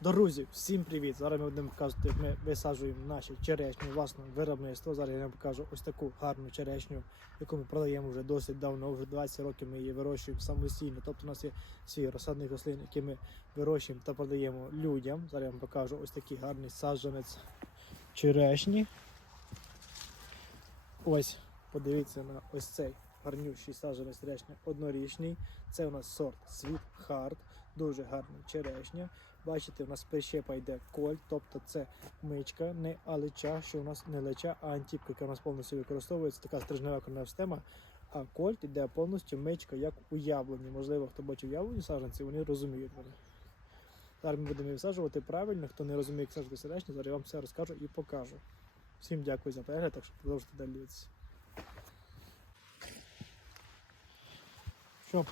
Друзі, всім привіт! Зараз ми будемо показувати, як ми висаджуємо наші черешні власне виробництво. Зараз я вам покажу ось таку гарну черешню, яку ми продаємо вже досить давно, вже 20 років ми її вирощуємо самостійно. Тобто у нас є свій розсадний рослин, який ми вирощуємо та продаємо людям. Зараз я вам покажу ось такий гарний саджанець черешні. Ось, подивіться на ось цей гарнющий саджанець черешня однорічний. Це у нас сорт Sweet Heart, дуже гарна черешня. Бачите, у нас прищепа йде кольт, тобто це мичка, не алича, що у нас не леча, а антіпка, яка у нас повністю використовується, така стрижнева корнева система. А кольт йде повністю мичка, як у яблуні. Можливо, хто бачив яблуні саджанці, вони розуміють мене. Зараз ми будемо її висаджувати правильно. Хто не розуміє, як саджувати сердечні, зараз я вам все розкажу і покажу. Всім дякую за перегляд, так що продовжуйте далі Щоб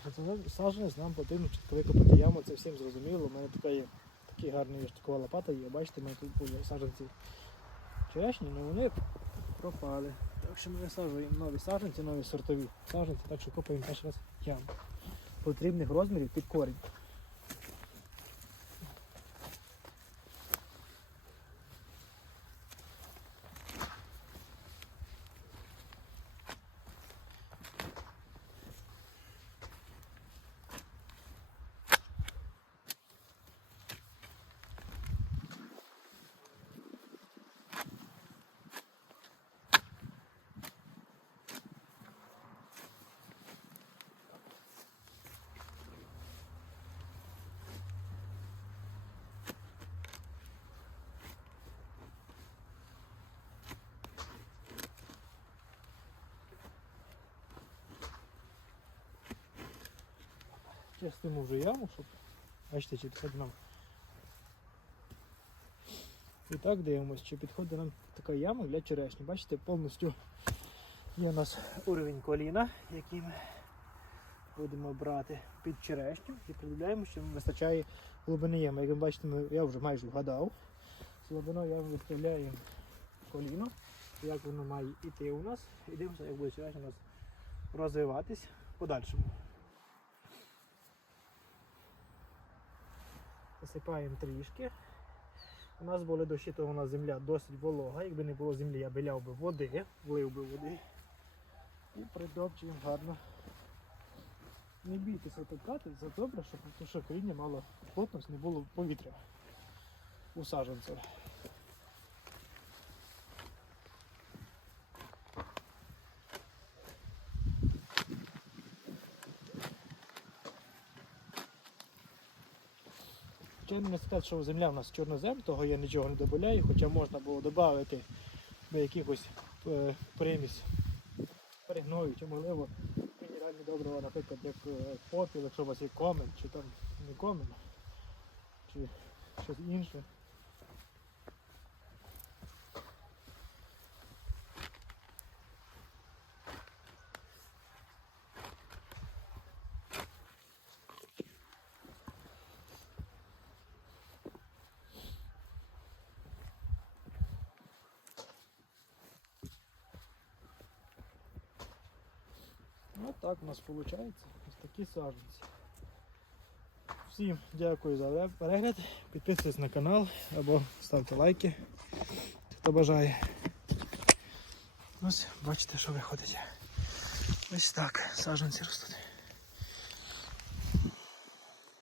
саджанець, нам потрібно чітко викопати яму, це всім зрозуміло. У мене така є такий гарний ось лопата є. Бачите, ми тут були саджанці черешні, але вони пропали. Так що ми висаджуємо нові саджанці, нові сортові саджанці, так що копаємо перший раз яму. Потрібних розмірів під корінь. Чистимо вже яму, щоб бачите, чи підходить нам. І так дивимося, чи підходить нам така яма для черешні. Бачите, повністю є у нас уровень коліна, який ми будемо брати під черешню і приділяємо, що нам вистачає глибини ями. Як ви бачите, я вже майже вгадав. З глибиною ями виставляємо коліно, як воно має йти у нас. І дивимося, як буде черешня у нас розвиватись подальшому. Засипаємо трішки. У нас були дощі, то у нас земля досить волога. Якби не було землі, я биляв би води, влив би води. І придовчуємо гарно. Не бійтеся топкати, це добре, щоб коріння мало плотність, не було повітря у саджанцях. Звичайно, не сказати, що земля в нас чорнозем, того я нічого не додаю, хоча можна було додати до якихось е, приміс перегною, чи можливо мінеральні добрива, наприклад, як е, попіл, якщо у вас є комен, чи там не комен, чи щось інше. Ну так у нас виходить ось такі саджанці. Всім дякую за перегляд. Підписуйтесь на канал або ставте лайки, хто бажає. Ось бачите, що виходить. Ось так саджанці ростуть.